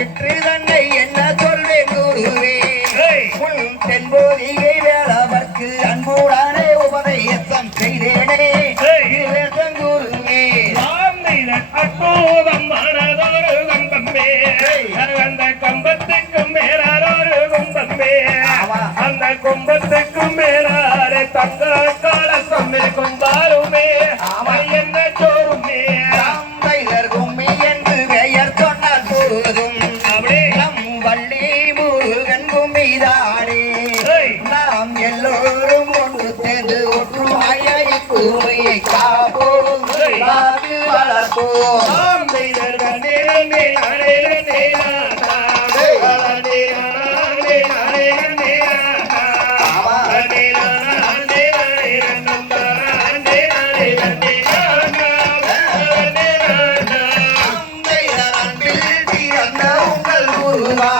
சிற்று தன்னை என்ன சொல்வேன் குருவே உன் தென்போதிகை வேளவர்க்கு அன்புடானே உபதேசம் செய்தேனே. இருவேசம் குருவே அற்போதம் மனதோரு கம்பம்பே அந்த கம்பத்துக்கும் மேலாரோரு கும்பம்பே கும்பத்துக்கும் மேலாறு தங்க கால சொன்னில் கொண்டாரோ கொண்டாடி நாம் எல்லோரும் ஒன்று சேர்ந்து ஒற்றுமையை பூமியை காப்போம். வளர்ப்போம். Bye.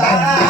Tara.